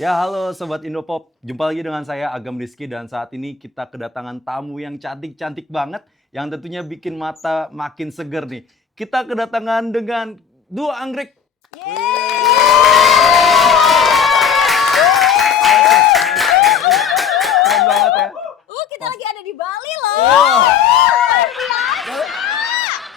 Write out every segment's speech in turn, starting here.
Ya, halo Sobat Indopop. Jumpa lagi dengan saya Agam Rizky dan saat ini kita kedatangan tamu yang cantik-cantik banget yang tentunya bikin mata makin seger nih. Kita kedatangan dengan duo anggrek. Keren banget ya. Kita lagi ada di Bali loh. Wow.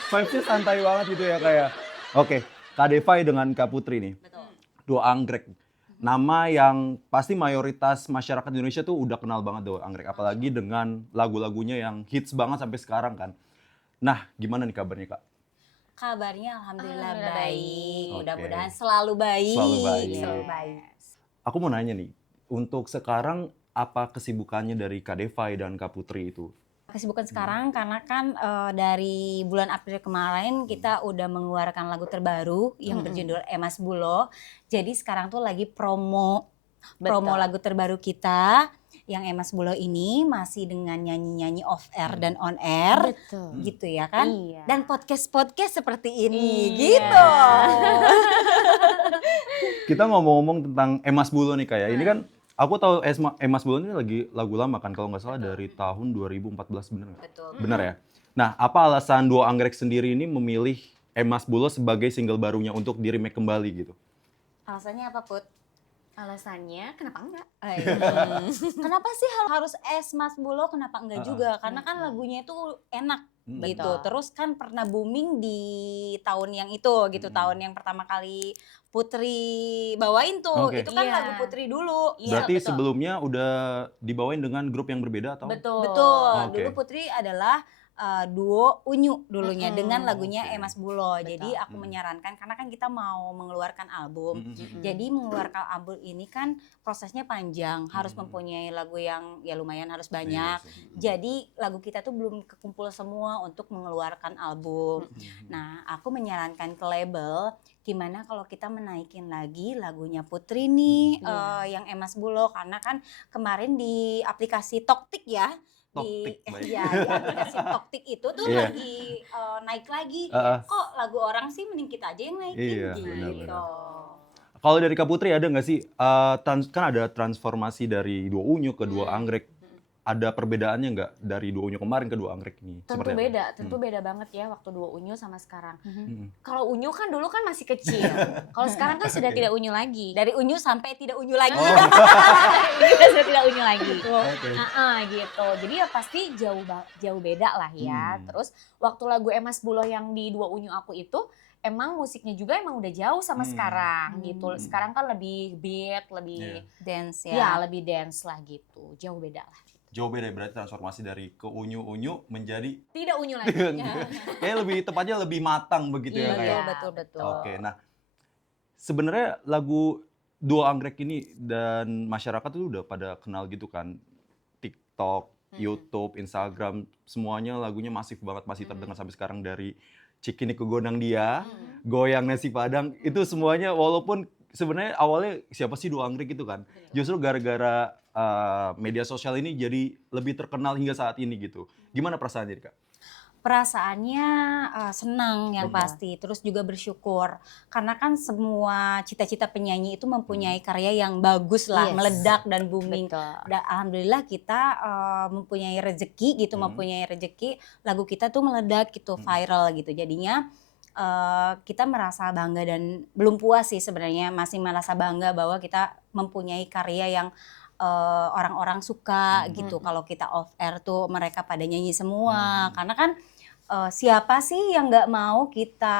Vibes-nya santai banget gitu ya kayak. Oke, Kak Devai dengan Kak Putri nih. Betul. Duo anggrek. Nama yang pasti mayoritas masyarakat Indonesia tuh udah kenal banget Duo Anggrek. Apalagi dengan lagu-lagunya yang hits banget sampai sekarang kan. Nah, gimana nih kabarnya Kak? Kabarnya alhamdulillah Alhamdulillah baik. baik. Mudah-mudahan selalu baik. Selalu baik. Selalu baik. Aku mau nanya nih, untuk sekarang apa kesibukannya dari Kak Devai dan Kak Putri itu? Kesibukan sekarang karena kan dari bulan April kemarin kita udah mengeluarkan lagu terbaru yang berjudul Emas Bulo. Jadi sekarang tuh lagi promo lagu terbaru kita yang Emas Bulo ini masih dengan nyanyi-nyanyi off air dan on air. Betul. Gitu ya kan? Iya. Dan podcast-podcast seperti ini Iya. gitu. Kita ngomong-ngomong tentang Emas Bulo nih Kak ya. Ini kan aku tahu Emas Bulo ini lagi lagu lama kan kalau nggak salah dari tahun 2014 bener nggak? Betul. Bener ya? Nah, apa alasan Duo Anggrek sendiri ini memilih Emas Bulo sebagai single barunya untuk di remake kembali gitu? Alasannya apa, Put? Alasannya kenapa enggak? Kenapa sih harus es Mas Bulo? Kenapa enggak juga? Karena kan lagunya itu enak gitu. Betul. Terus kan pernah booming di tahun yang itu gitu. Tahun yang pertama kali Putri bawain tuh. Oke. Itu kan Iya. lagu Putri dulu. Iya, Berarti betul. sebelumnya udah dibawain dengan grup yang berbeda atau? Betul. Betul. Oke. Dulu Putri adalah duo Unyu dulunya dengan lagunya Oke. Emas Bulo. Betul. Jadi aku menyarankan karena kan kita mau mengeluarkan album. Mm-mm. Jadi mengeluarkan album ini kan prosesnya panjang, harus mempunyai lagu yang ya lumayan harus banyak. Iya sih. Jadi lagu kita tuh belum kekumpul semua untuk mengeluarkan album. Nah, aku menyarankan ke label gimana kalau kita menaikin lagi lagunya Putri nih yang Emas Bulo karena kan kemarin di aplikasi Toktik ya. Toktik, baik. Di aplikasi Toktik itu tuh Iya. lagi naik lagi. Heeh. Kok lagu orang sih mending kita aja yang naikin Iya, gitu. benar-benar. Kalau dari Kak Putri ada nggak sih, kan ada transformasi dari Duo Unyu ke Duo Anggrek. Ada perbedaannya nggak dari Duo Unyu kemarin ke Duo Anggrek ini? Tentu Seperti apa? beda, tentu beda banget ya waktu Duo Unyu sama sekarang. Mm-mm. Kalau Unyu kan dulu kan masih kecil. Kalau sekarang kan sudah tidak Unyu lagi. Dari Unyu sampai tidak Unyu lagi. Kita sudah tidak Unyu lagi. Oke. Gitu. Jadi ya pasti jauh beda lah ya. Terus waktu lagu Emas Bulo yang di Duo Unyu aku itu emang musiknya juga emang udah jauh sama sekarang gitu. Sekarang kan lebih beat, lebih Dance ya ya. lebih dance lah gitu. Jauh beda lah. Jauh beda berarti transformasi dari ke Unyu-Unyu menjadi Tidak Unyu lagi. kayak lebih tepatnya lebih matang begitu ya Iya, kayak. Betul. Oke, nah sebenarnya lagu Duo Anggrek ini dan masyarakat itu udah pada kenal gitu kan. TikTok, YouTube, Instagram, semuanya lagunya masif banget masih terdengar sampai sekarang dari Cikini ke Gondang Dia, Goyang Nasi Padang, itu semuanya walaupun sebenarnya awalnya siapa sih Duo Anggrek gitu kan. Justru gara-gara media sosial ini jadi lebih terkenal hingga saat ini gitu. Gimana perasaannya Kak? Perasaannya senang yang Betul. pasti, terus juga bersyukur. Karena kan semua cita-cita penyanyi itu mempunyai karya yang bagus lah, Yes. meledak dan booming. Betul. Dan alhamdulillah kita mempunyai rezeki gitu, mempunyai rezeki lagu kita tuh meledak gitu, viral gitu. Jadinya kita merasa bangga dan belum puas sih sebenarnya, masih merasa bangga bahwa kita mempunyai karya yang orang-orang suka gitu. Kalau kita off air tuh mereka pada nyanyi semua. Karena kan siapa sih yang nggak mau kita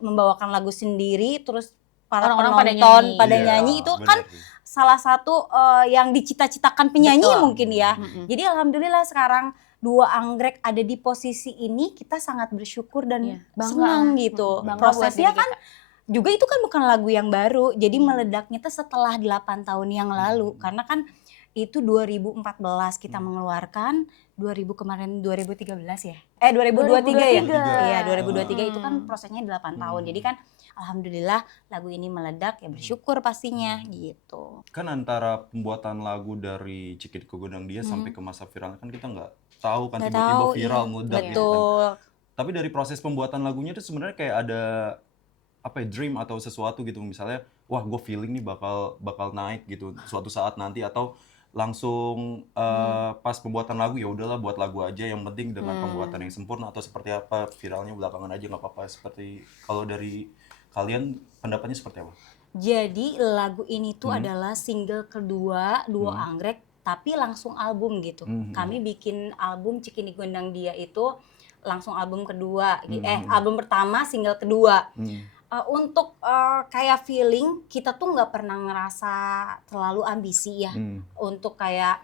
membawakan lagu sendiri terus para Orang-orang penonton pada pada Iya, nyanyi itu bener kan sih. salah satu yang dicita-citakan penyanyi Betul. mungkin ya. Jadi alhamdulillah sekarang Duo Anggrek ada di posisi ini, kita sangat bersyukur dan Iya, bangga. senang gitu. Bangga buat Prosesnya diri kan juga itu kan bukan lagu yang baru, jadi meledaknya tuh setelah 8 tahun yang lalu. Karena kan itu 2014 kita mengeluarkan, 2000 kemarin 2013 ya? 2023 ya? 2023. Iya 2023 itu kan prosesnya 8 tahun. Jadi kan alhamdulillah lagu ini meledak ya bersyukur pastinya gitu. Kan antara pembuatan lagu dari Cikini ke Gondang Dia sampai ke masa viralnya kan kita nggak tahu kan Nggak tiba-tiba tahu, viral iya. meledak gitu kan. Betul. Tapi dari proses pembuatan lagunya itu sebenarnya kayak ada apa ya, dream atau sesuatu gitu, misalnya wah gue feeling nih bakal naik gitu suatu saat nanti, atau langsung pas pembuatan lagu ya udahlah buat lagu aja yang penting dengan pembuatan yang sempurna, atau seperti apa, viralnya belakangan aja nggak apa-apa, seperti kalau dari kalian pendapatnya seperti apa? Jadi lagu ini tuh adalah single kedua Duo Anggrek, tapi langsung album gitu. Kami bikin album Cikini Gondang Dia itu langsung album kedua, album pertama single kedua. Untuk kayak feeling kita tuh nggak pernah ngerasa terlalu ambisi ya untuk kayak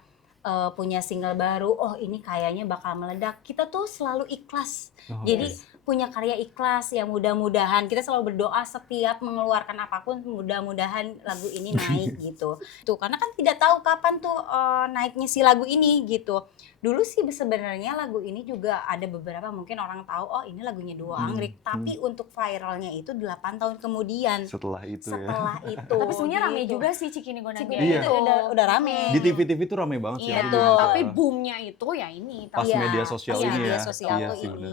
punya single baru, oh ini kayaknya bakal meledak. Kita tuh selalu ikhlas. Jadi punya karya ikhlas ya, mudah-mudahan kita selalu berdoa setiap mengeluarkan apapun, mudah-mudahan lagu ini naik gitu. Tuh karena kan tidak tahu kapan tuh naiknya si lagu ini gitu. Dulu sih sebenarnya lagu ini juga ada beberapa mungkin orang tahu oh ini lagunya Duo Anggrek, tapi untuk viralnya itu 8 tahun kemudian. Setelah itu ya. Setelah itu. Tapi sebenarnya rame gitu. juga sih Cikini Gondang Dia. Cikini Iya. itu udah rame. Di TV-TV tuh rame banget sih. Iya, aku juga. tapi boomnya itu ya ini. Pas Iya, media sosial pas ini media ya. sosial Iya tuh sih, ini. bener.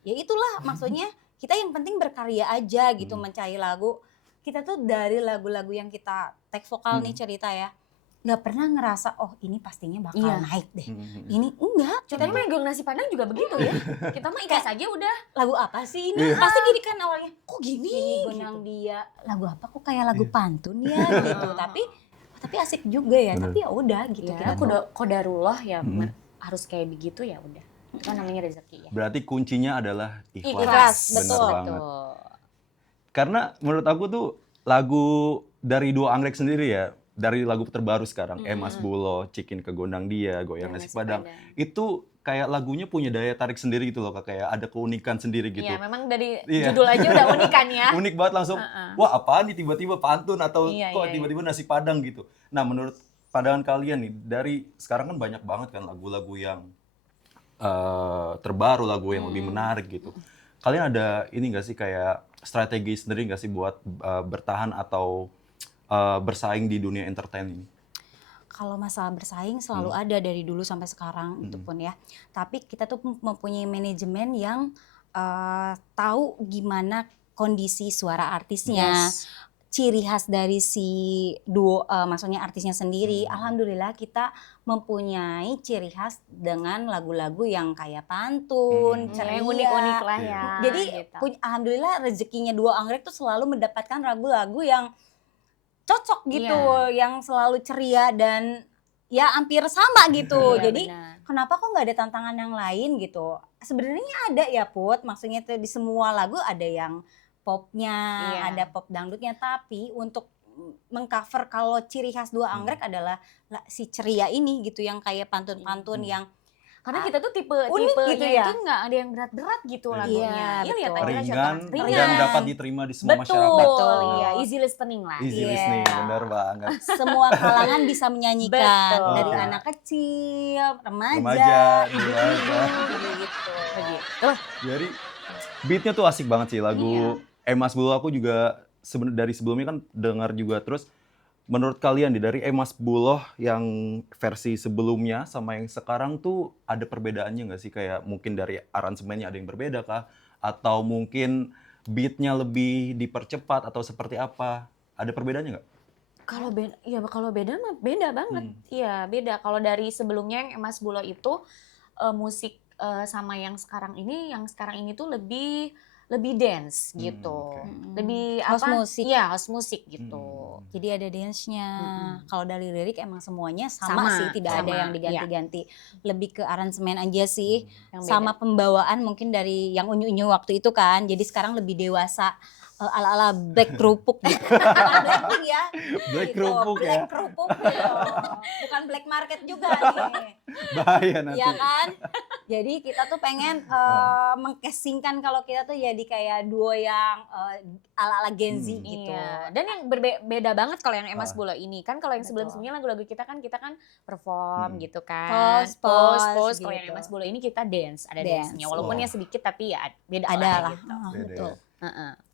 Ya itulah maksudnya kita yang penting berkarya aja gitu, mencari lagu. Kita tuh dari lagu-lagu yang kita take vokal nih cerita ya, nggak pernah ngerasa oh ini pastinya bakal Iya. naik deh. Ini enggak. Kita Contohnya Megong Nasi Padang juga begitu ya. Kita mah ikhlas aja udah. lagu apa sih ini? Pasti gini kan awalnya, kok gini Gondang Dia. Lagu apa kok kayak lagu pantun ya gitu. Tapi asik juga ya. Bener. Tapi ya udah gitu. Ya, Kita kodarullah ya harus kayak begitu ya udah. Itu kan namanya rezeki ya. Berarti kuncinya adalah ikhlas. Ikhlas, Bener betul. banget. Karena menurut aku tuh lagu dari Duo Anggrek sendiri ya, dari lagu terbaru sekarang, Emas Bulo, Cikin ke Gondang Dia, Goyang Nasi Padang, itu kayak lagunya punya daya tarik sendiri gitu loh, Kak. Kayak ada keunikan sendiri gitu. Iya, memang dari Iya. judul aja udah unik kan ya. Unik banget langsung, wah apaan nih tiba-tiba pantun atau Iya, kok iya, tiba-tiba nasi padang gitu. Nah menurut pandangan kalian nih, dari sekarang kan banyak banget kan lagu-lagu yang terbaru, lagu yang lebih menarik gitu. Kalian ada ini nggak sih kayak strategi sendiri nggak sih buat bertahan atau bersaing di dunia entertain ini? kalau masalah bersaing selalu ada dari dulu sampai sekarang itu pun ya. Tapi kita tuh mempunyai manajemen yang tahu gimana kondisi suara artisnya, ciri khas dari si duo, maksudnya artisnya sendiri. Alhamdulillah kita mempunyai ciri khas dengan lagu-lagu yang kayak pantun, ceria. Yang unik-unik lah ya. Jadi gitu. alhamdulillah rezekinya Duo Anggrek tuh selalu mendapatkan lagu-lagu yang cocok gitu, yang selalu ceria dan ya hampir sama gitu. Iya, Jadi benar. kenapa kok nggak ada tantangan yang lain gitu? Sebenarnya ada ya Put, maksudnya tuh di semua lagu ada yang popnya, Iya. ada pop dangdutnya, tapi untuk mengcover kalau ciri khas Duo Anggrek adalah si ceria ini gitu, yang kayak pantun-pantun yang Karena kita tuh tipe unik tipenya gitu ya. itu nggak ada yang berat-berat gitu lagunya. Iya, lihat betul. aja Ringan contoh. dan dapat diterima di semua Betul, masyarakat. iya, easy listening lah. Easy Iya. listening, bener banget. semua kalangan bisa menyanyikan, Betul. dari anak kecil, remaja, Remaja, ibu-ibu dewasa. gitu. Begitu. Jadi beatnya tuh asik banget sih lagu Emas Bulo. Aku juga dari sebelumnya kan dengar juga. Terus menurut kalian nih, dari Emas Bulo yang versi sebelumnya sama yang sekarang tuh ada perbedaannya nggak sih? Kayak mungkin dari aransemennya ada yang berbeda kah? Atau mungkin beatnya lebih dipercepat atau seperti apa? Ada perbedaannya nggak? Kalau beda mah beda banget. Iya, beda. Kalau dari sebelumnya yang Emas Bulo itu musik sama yang sekarang ini tuh lebih dance gitu. Oke. Lebih House apa? musik. Iya, house musik gitu. Jadi ada dance-nya. Kalau dari lirik emang semuanya Sama, sama, sih, tidak ada sama, yang diganti-ganti. Lebih ke aransemen aja sih. Yang beda. Sama pembawaan mungkin dari yang unyu-unyu waktu itu kan. Jadi sekarang lebih dewasa. Ala-ala black kerupuk gitu. Bukan blackpink ya. Black Gitu, kerupuk ya. Black kerupuk gitu. Bukan black market juga nih. Bahaya nanti. Iya kan? Jadi kita tuh pengen mengcasingkan kalau kita tuh jadi kayak duo yang ala-ala Gen Z gitu. Iya. Dan yang beda banget kalau yang Emas Bulo ini kan, kalau yang sebelum-sebelumnya lagu-lagu kita kan perform gitu kan. Pose Kalau yang gitu. Emas Bulo ini kita dance, ada Dance. dance-nya. Walaupun ya sedikit tapi ya beda Ada lah. gitu. Beda Betul. ya.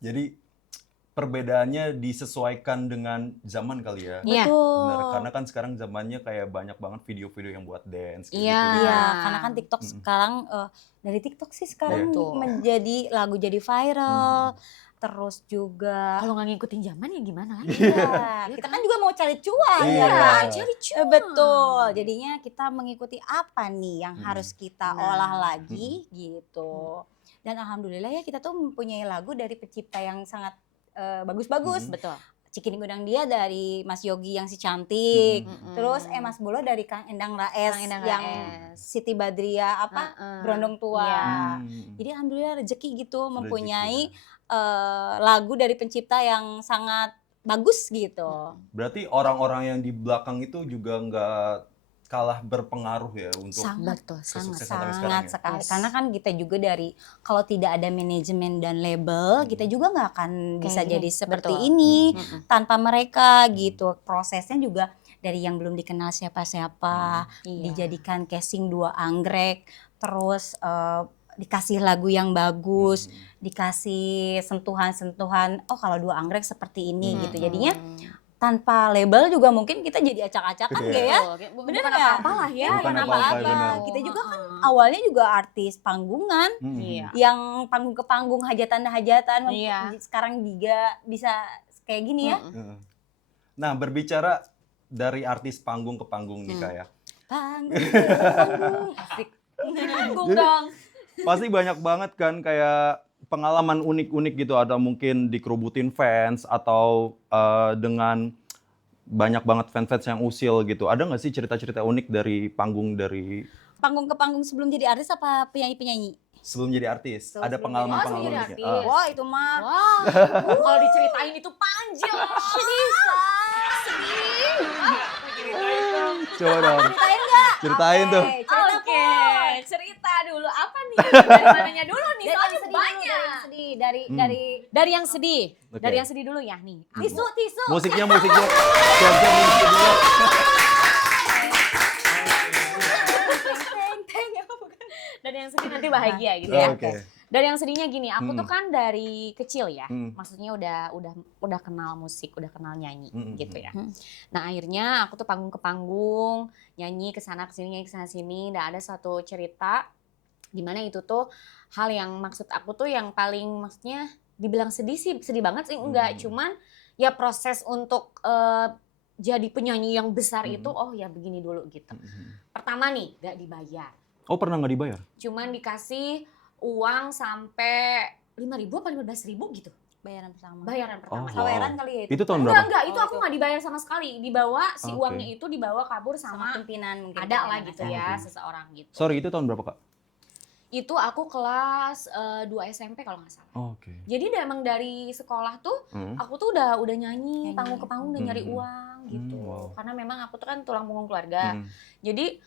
Jadi perbedaannya disesuaikan dengan zaman kali ya. Iya. Betul. Benar, karena kan sekarang zamannya kayak banyak banget video-video yang buat dance kayak Iya. gitu. Iya, karena kan TikTok sekarang dari TikTok sih sekarang Betul. menjadi lagu jadi viral. terus juga Kalau nggak ngikutin zaman ya gimana lagi? iya, kita kan juga mau cari cuan Iya. ya kan. Cari cuan. Betul. Jadinya kita mengikuti apa nih yang harus kita Nah. olah lagi gitu. Dan alhamdulillah ya kita tuh mempunyai lagu dari pencipta yang sangat bagus-bagus. Betul. Cikining Udang Dia dari Mas Yogi yang si cantik. Mm-mm. Terus Mas Bolo dari Kang Endang Raes Kang Endang yang Raes. Siti Badriah Berondong Tua. Iya. Jadi alhamdulillah rezeki gitu mempunyai ya. lagu dari pencipta yang sangat bagus gitu. Berarti orang-orang yang di belakang itu juga nggak kalah berpengaruh ya untuk Sangat kesuksesan sangat sekarang ya? sekali. Yes. Karena kan kita juga dari kalau tidak ada manajemen dan label, kita juga nggak akan bisa gini, jadi seperti betul. ini Mm-mm. tanpa mereka gitu. Prosesnya juga dari yang belum dikenal siapa-siapa, Iya. dijadikan casing 2 anggrek, terus dikasih lagu yang bagus, dikasih sentuhan-sentuhan. Oh kalau 2 anggrek seperti ini gitu. Jadinya tanpa label juga mungkin kita jadi acak-acakan Iya. gak ya? Bener Bener nggak? nggak? Apa-apa lah ya. Bukan yang apa-apa, namanya bener. gitu. Kita juga kan Heeh. awalnya juga artis panggungan Iya. yang panggung ke panggung hajatan-hajatan. Iya. Sekarang juga bisa kayak gini ya. Mm-mm. Nah, berbicara dari artis panggung ke panggung nih Kak ya. Panggung ke panggung. Asik. Panggung Jadi- dong. Pasti banyak banget kan kayak pengalaman unik-unik gitu, ada mungkin dikerubutin fans atau dengan banyak banget fans-fans yang usil gitu. Ada nggak sih cerita-cerita unik dari panggung dari Panggung ke panggung sebelum jadi artis apa penyanyi-penyanyi? sebelum jadi artis? Sebelum Ada jadi pengalaman-pengalaman artis. uniknya? Sebelum jadi Ah. Wah itu mah Wah, kalau diceritain itu panjang. Coba dong, ceritain nggak? ceritain tuh. Oke, cerita Oke, Pon. cerita dulu apa nih? Dari mananya dulu nih? Dari yang Soalnya sedih dulu, banyak. dari yang sedih, dari Hmm. Dari yang sedih. Oke. Dari yang sedih dulu ya nih. tisu. Musiknya. Siap-siap musiknya. Dari yang sedih nanti bahagia gitu ya. Oke. Dari yang sedihnya gini, aku tuh Hmm. kan dari kecil ya. Hmm. Maksudnya udah kenal musik, udah kenal nyanyi gitu ya. Hmm. Nah, akhirnya aku tuh panggung ke panggung, nyanyi ke sana ke sini, nyanyi ke sana sini. Dan ada suatu cerita di mana itu tuh hal yang maksud aku tuh yang paling maksudnya dibilang sedih sih, sedih banget sih enggak, cuman ya proses untuk jadi penyanyi yang besar itu oh ya begini dulu gitu. Pertama nih, gak dibayar. Oh, pernah nggak dibayar? Cuman dikasih uang sampai 5.000 apa 15.000 gitu. Bayaran pertama. Bayaran pertama. Oh, Saweran wow. kali ya Itu tahun Enggak, berapa? itu aku nggak dibayar sama sekali. Dibawa si Oke. uangnya itu dibawa kabur sama sama pimpinan mungkin. ada lah gitu Oh, ya, oke. seseorang gitu. Sorry, itu tahun berapa Kak? Itu aku kelas 2 SMP kalau nggak salah. Oh, oke. Jadi emang dari sekolah tuh aku tuh udah nyanyi, panggung ke panggung udah nyari uang gitu. Wow. Karena memang aku tuh kan tulang punggung keluarga. Jadi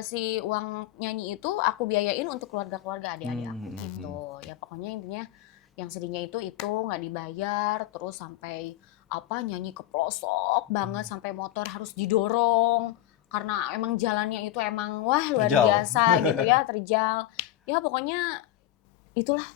si uang nyanyi itu aku biayain untuk keluarga-keluarga adik-adik aku gitu. Ya pokoknya intinya yang sedihnya itu nggak dibayar, terus sampai nyanyi ke pelosok banget, sampai motor harus didorong karena emang jalannya itu emang wah luar Terjal. biasa gitu ya, terjal. Ya pokoknya itulah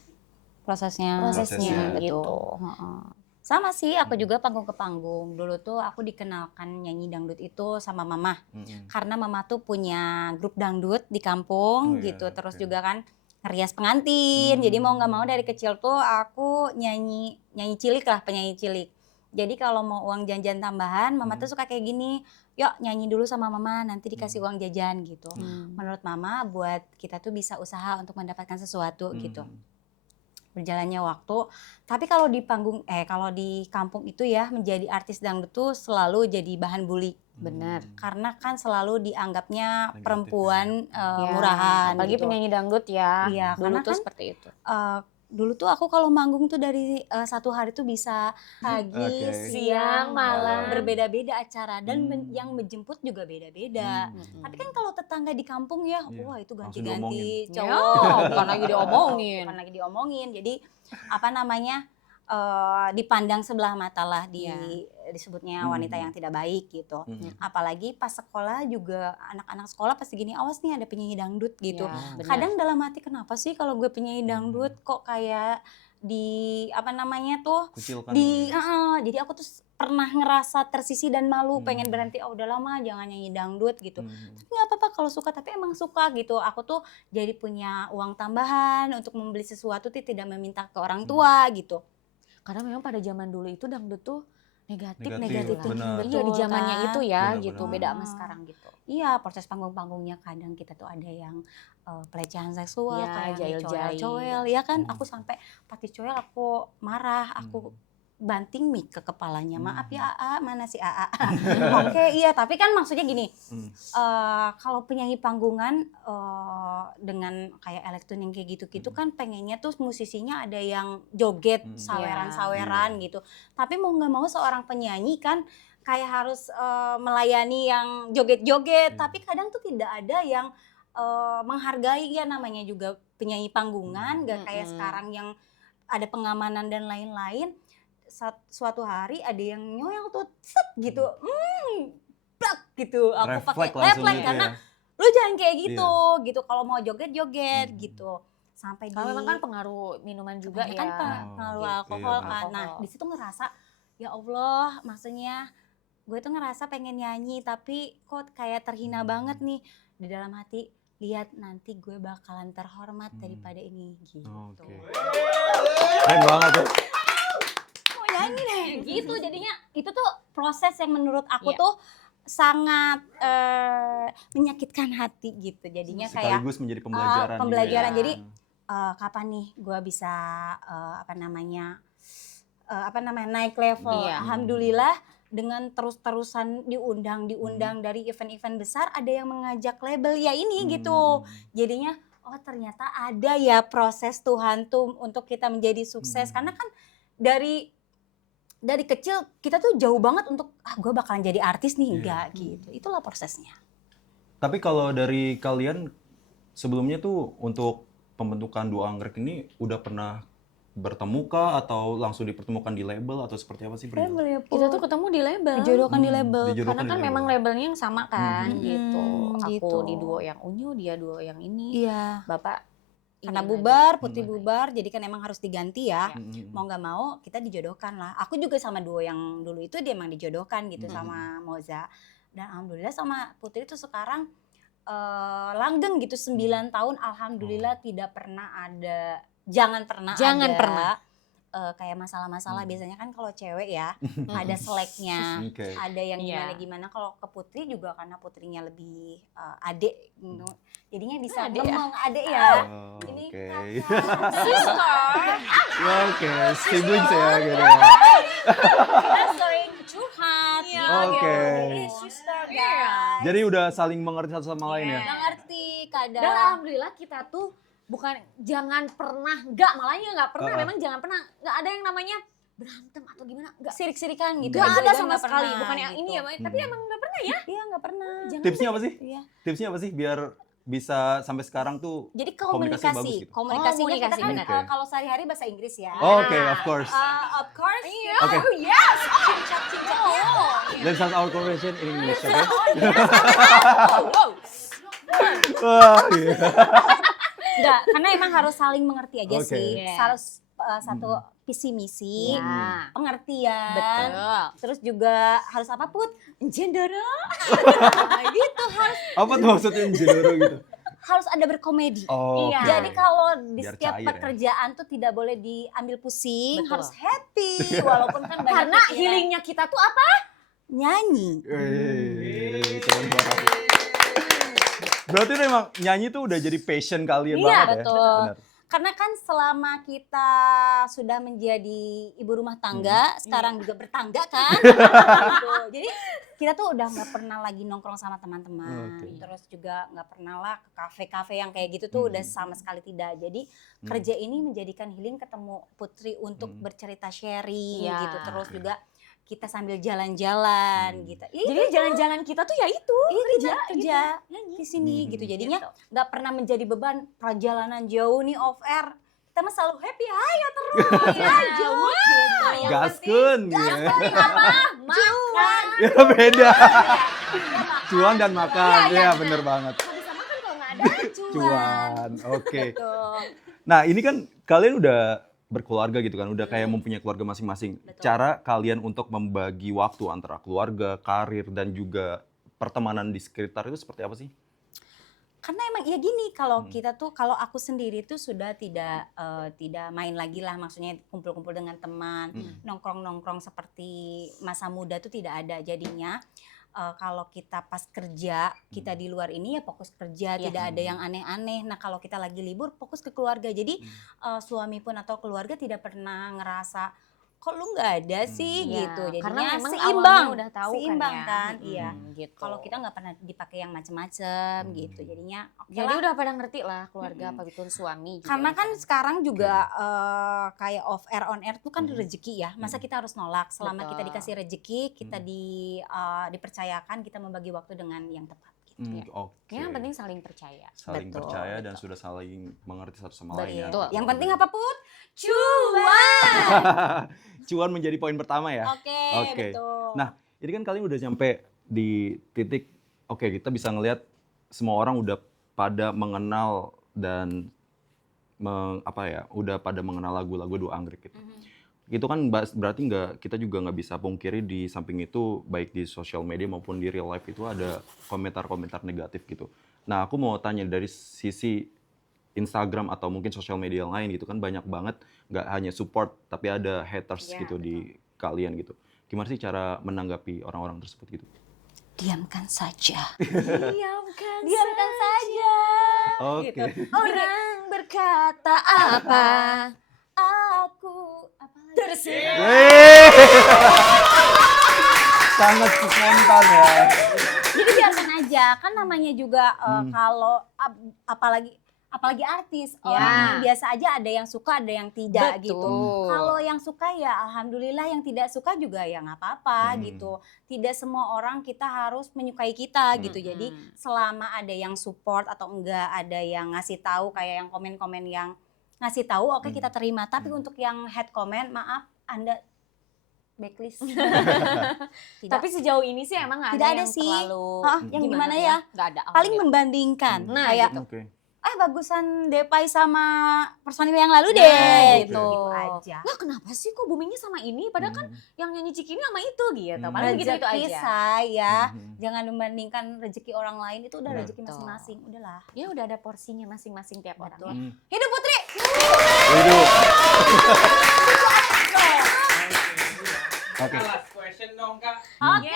prosesnya Prosesnya. gitu. Heeh. Sama sih, aku juga panggung ke panggung. Dulu tuh aku dikenalkan nyanyi dangdut itu sama mama. Karena mama tuh punya grup dangdut di kampung Oh, iya, gitu. Terus oke. juga kan ngerias pengantin. Jadi mau nggak mau dari kecil tuh aku nyanyi cilik lah, penyanyi cilik. Jadi kalau mau uang jajan tambahan, mama tuh suka kayak gini. Yuk nyanyi dulu sama mama, nanti dikasih uang jajan gitu. Menurut mama buat kita tuh bisa usaha untuk mendapatkan sesuatu gitu. Berjalannya waktu, tapi kalau di kalau di kampung itu ya menjadi artis dangdut tuh selalu jadi bahan bully. Benar. Karena kan selalu dianggapnya Negatif perempuan Ya, murahan apalagi gitu. penyanyi dangdut ya. Iya, Dulu karena tuh kan seperti itu. Dulu tuh aku kalau manggung tuh dari satu hari tuh bisa pagi, Oke. siang, malam, Malam. berbeda-beda acara dan yang menjemput juga beda-beda. Tapi kan kalau tetangga di kampung ya, Iya, wah itu langsung ganti-ganti Ya, cowok, bukan lagi diomongin. bukan lagi diomongin. Jadi apa namanya dipandang sebelah mata lah, disebutnya wanita yang tidak baik gitu. Apalagi pas sekolah juga anak-anak sekolah pasti gini, awas nih ada penyanyi dangdut gitu. Ya, benar. Kadang dalam hati kenapa sih kalau gue penyanyi dangdut kok kayak di apa namanya tuh Kucilkan. jadi aku tuh pernah ngerasa tersisih dan malu, pengen berhenti, oh udah lama jangan nyanyi dangdut gitu. Tapi nggak apa-apa kalau suka, tapi emang suka gitu. Aku tuh jadi punya uang tambahan untuk membeli sesuatu, tidak meminta ke orang tua gitu. Karena memang pada zaman dulu itu dangdut tuh negatif Negatif, gitu lah. benar. Iya di zamannya Betul, itu ya Benar, gitu, benar. beda sama sekarang gitu. Iya, proses panggung-panggungnya kadang kita tuh ada yang pelecehan seksual, Iya, kayak jail-jail. coel-coel, ya kan? Hmm. Aku sampai pas coel aku marah, aku banting mic ke kepalanya. Maaf ya AA, mana si AA? Oke, iya, tapi kan maksudnya gini, kalau penyanyi panggungan dengan kayak elektronik kayak gitu-gitu kan pengennya tuh musisinya ada yang joget, saweran-saweran gitu. Tapi mau nggak mau seorang penyanyi kan kayak harus melayani yang joget-joget, tapi kadang tuh tidak ada yang menghargai, ya namanya juga penyanyi panggungan, nggak kayak sekarang yang ada pengamanan dan lain-lain. Suatu hari ada yang nyoel tuh set gitu, plak gitu, aku pakai refleks karena lu jangan kayak gitu, kalau mau joget gitu. Sampai Kalau memang kan pengaruh minuman juga ya. kan pengaruh alkohol kan. Nah, di situ ngerasa ya Allah, maksudnya gue tuh ngerasa pengen nyanyi tapi kok kayak terhina banget nih di dalam hati. Lihat nanti gue bakalan terhormat daripada ini gitu. Keren banget tuh. Mau nyanyi deh gitu, jadinya itu tuh proses yang menurut aku tuh sangat menyakitkan hati gitu. Jadinya kayak sekaligus menjadi pembelajaran. pembelajaran. Juga ya. Jadi kapan nih gue bisa naik level. Alhamdulillah dengan terus-terusan diundang dari event-event besar, ada yang mengajak label ya ini gitu. Jadinya oh ternyata ada ya proses Tuhan tuh untuk kita menjadi sukses. Karena kan dari kecil kita tuh jauh banget untuk gue bakalan jadi artis nih, enggak gitu. Itulah prosesnya. Tapi kalau dari kalian sebelumnya tuh untuk pembentukan Dua Anggrek ini udah pernah bertemu kah atau langsung dipertemukan di label atau seperti apa sih? Kita tuh ketemu di label. Dijodohkan di label. Karena kan memang labelnya yang sama kan gitu. Aku Gitu. di duo yang Unyu, dia duo yang ini. Iya. Bapak Karena bubar, Putri bubar, jadi kan emang harus diganti ya. Mau nggak mau kita dijodohkan lah. Aku juga sama duo yang dulu itu dia emang dijodohkan gitu sama Moza. Dan alhamdulillah sama Putri itu sekarang langgeng gitu 9 tahun. Alhamdulillah tidak pernah ada, jangan pernah kayak masalah-masalah. Biasanya kan kalau cewek ya ada seleknya, ada yang gimana-gimana. Kalau ke Putri juga karena Putrinya lebih adik gitu. Jadinya bisa ngomong adek ya. Ini sister. Siblings ya gitu. Kita sering curhat. Oke. Sister guys. Jadi udah saling mengerti satu sama lain ya? Nggak ngerti kadang. Dan alhamdulillah kita tuh bukan jangan pernah, nggak pernah, memang jangan pernah, nggak ada yang namanya berantem atau gimana, nggak sirik-sirikan gitu. nggak ada Juga sama nggak sekali, pernah bukan yang gitu. ini ya, tapi emang nggak pernah ya. Iya nggak pernah. Tipsnya apa sih? Iya. Tipsnya apa sih biar bisa sampai sekarang tuh Jadi komunikasinya bagus gitu? komunikasinya kita kan benar. kalau sehari-hari bahasa Inggris ya. Oke, of course. Of course. Iya. Okay. Oh yes. Cincak-cincaknya. Let's start our conversation in English, okay? Wow. Enggak, karena emang harus saling mengerti aja Oke. sih. Yes. Harus satu visi misi, Ya. pengertian. Betul. Terus juga harus apa Put? Gender. Gitu harus Apa tuh maksudnya Injiloro gitu? harus ada berkomedi. Oh, Iya. oke. Jadi kalau di Biar setiap cair ya. pekerjaan tuh tidak boleh diambil pusing, Betul. harus happy walaupun kan banyak Karena pikiran. healingnya kita tuh apa? Nyanyi. Keren banget. Berarti memang nyanyi tuh udah jadi passion kalian Iya, banget betul. ya? Benar. Karena kan selama kita sudah menjadi ibu rumah tangga, sekarang juga bertangga kan. Gitu. Jadi kita tuh udah nggak pernah lagi nongkrong sama teman-teman. Oke. Terus juga nggak pernah lah ke kafe-kafe yang kayak gitu tuh udah sama sekali tidak. Jadi kerja ini menjadikan healing, ketemu Putri untuk bercerita sharing Iya. gitu. Terus juga kita sambil jalan-jalan gitu. Jadi jalan-jalan kita tuh ya itu kerja di sini gitu. Jadinya nggak pernah menjadi beban perjalanan jauh nih off air. Kita mah selalu happy aja terus aja gitu. Gaskun gitu ya. apa? Makan. Ya beda. Cuan dan makan, ya bener banget. Nggak bisa makan kalau nggak ada Cuan, oke. Tuh. Nah ini kan kalian udah berkeluarga gitu kan, udah kayak mempunyai keluarga masing-masing. Cara kalian untuk membagi waktu antara keluarga, karir, dan juga pertemanan di sekitar itu seperti apa sih? Karena emang ya gini, kalau kita tuh, kalau aku sendiri tuh sudah tidak main lagi lah, maksudnya kumpul-kumpul dengan teman, nongkrong-nongkrong seperti masa muda tuh tidak ada. Jadinya kalau kita pas kerja, kita di luar ini ya fokus kerja, Iya. tidak ada yang aneh-aneh. Nah kalau kita lagi libur fokus ke keluarga. Jadi suami pun atau keluarga tidak pernah ngerasa kok lu nggak ada sih Iya, gitu. karena Jadinya memang seimbang, awalnya udah tahu seimbang kan kan, ya. iya. Gitu. Kalau kita nggak pernah dipakai yang macem-macem gitu, jadinya oke Jadi lah. udah pada ngerti lah keluarga apapun suami juga Karena udah kan pada- sekarang juga kayak off air on air tuh kan rezeki ya, masa kita harus nolak? Selama kita Betul. dikasih rezeki, kita dipercayakan, kita membagi waktu dengan yang tepat gitu. Ya. Oke. Yang penting saling percaya. Saling Betul, percaya dan betul. sudah saling mengerti satu sama lain ya. Betul. Yang penting apa Put? Cuan. Cuan menjadi poin pertama ya. Oke, Oke. betul. Nah, ini kan kalian udah nyampe di titik, oke, kita bisa ngelihat semua orang udah pada mengenal dan udah pada mengenal lagu-lagu Dua Anggrek gitu. Itu kan berarti kita juga nggak bisa pungkiri di samping itu, baik di sosial media maupun di real life itu ada komentar-komentar negatif gitu. Nah, aku mau tanya dari sisi Instagram atau mungkin sosial media yang lain gitu kan, banyak banget nggak hanya support tapi ada haters Ya, gitu di kalian gitu. Gimana sih cara menanggapi orang-orang tersebut gitu? Diamkan saja. Diamkan Diamkan saja. Oke. Gitu. Orang berkata apa? Aku apalagi? Terserah. Sangat spontan ya. Jadi biarkan aja, kan namanya juga kalau apalagi artis, orang biasa aja ada yang suka, ada yang tidak gitu. Betul. Kalau yang suka ya alhamdulillah, yang tidak suka juga ya nggak apa-apa gitu. Tidak semua orang kita harus menyukai kita gitu. Jadi selama ada yang support atau enggak, ada yang ngasih tahu kayak yang komen-komen yang ngasih tahu, oke kita terima. Tapi untuk yang hate comment, maaf Anda backlist. Tidak. Tapi sejauh ini sih emang nggak Tidak ada ada yang sih. terlalu Yang gimana ya? Nggak ada. Paling alhamdulillah. membandingkan Nah, kayak gitu. Oke. bagusan Depay sama personil yang lalu Nah, deh gitu. gitu aja. Lah kenapa sih kok boomingnya sama ini? Padahal kan yang nyanyi Cikini sama itu gitu. Paling gitu-gitu Rezeki aja. saya, jangan membandingkan rezeki orang lain, itu udah rezeki Betul. masing-masing, udahlah. Ya udah ada porsinya masing-masing tiap orang. Betul. Ya. Hidup Putri. Waduh. Oke. Last question dong Kak. Oke.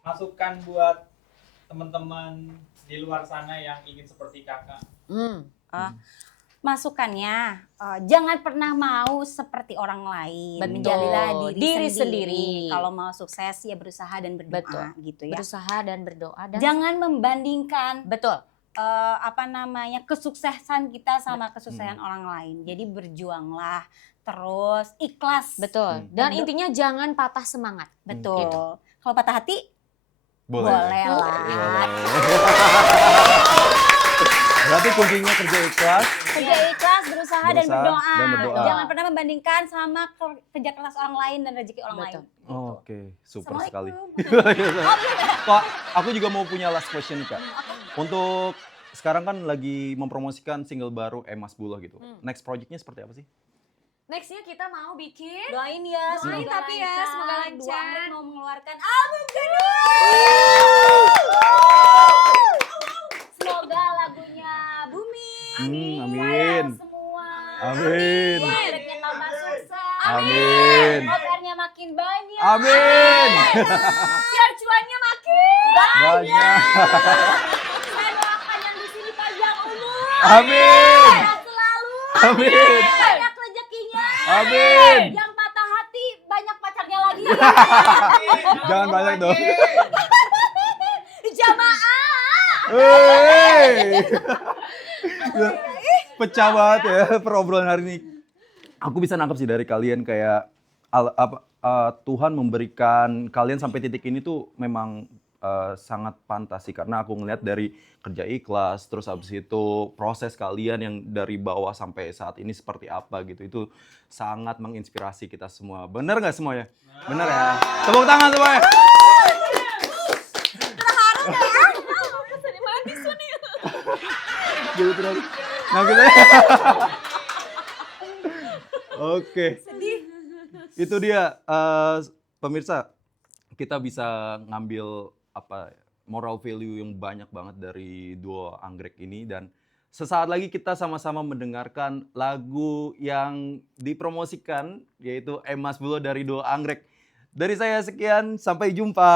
Masukan buat teman-teman di luar sana yang ingin seperti Kakak. Masukannya, jangan pernah mau seperti orang lain. Betul. Menjadilah Diri diri sendiri. sendiri. Kalau mau sukses ya berusaha dan berdoa Betul. gitu ya. Berusaha dan berdoa dan Jangan membandingkan betul. kesuksesan kita sama kesuksesan orang lain. Jadi berjuanglah, terus ikhlas. Betul. Dan intinya jangan patah semangat. Betul. Kalau patah hati, Boleh. boleh lah. Berarti kuncinya kerja ikhlas. Kerja ikhlas, berusaha dan berdoa. dan berdoa. Jangan pernah membandingkan sama kerja keras orang lain dan rezeki orang Betul. lain. Oke, super sekali. Assalamualaikum. Kak, aku juga mau punya last question nih Kak. Untuk sekarang kan lagi mempromosikan single baru Emas Buloh gitu. Next projectnya seperti apa sih? Nextnya kita mau bikin Doain ya, Doain semoga tapi ya, lancar. semoga lancar. Dua Anggrek mau mengeluarkan album kedua. Semoga lagunya booming. Amin. Sayang semua. Amin. Dua Anggreknya tambah sukses. Amin. OPR-nya makin banyak. Amin. Biar cuannya makin Banyak. Saya doakan yang di sini panjang umur. Amin. Sehat selalu. Amin. Banyak rezekinya. Amin. Yang patah hati banyak pacarnya lagi. Jangan banyak dong. Jamaah. Wey. Pecah banget ya perobrolan hari ini. Aku bisa nangkep sih dari kalian kayak Tuhan memberikan kalian sampai titik ini tuh memang sangat pantas sih, karena aku ngeliat dari kerja ikhlas, terus habis itu proses kalian yang dari bawah sampai saat ini seperti apa gitu, itu sangat menginspirasi kita semua. Bener nggak semuanya? Bener ya? Tepuk tangan semuanya. Gitu terus. Nah kita. Oke. Itu dia pemirsa, kita bisa ngambil moral value yang banyak banget dari duo Anggrek ini. Dan sesaat lagi kita sama-sama mendengarkan lagu yang dipromosikan, yaitu Emas Bulo dari duo Anggrek. Dari saya sekian, sampai jumpa.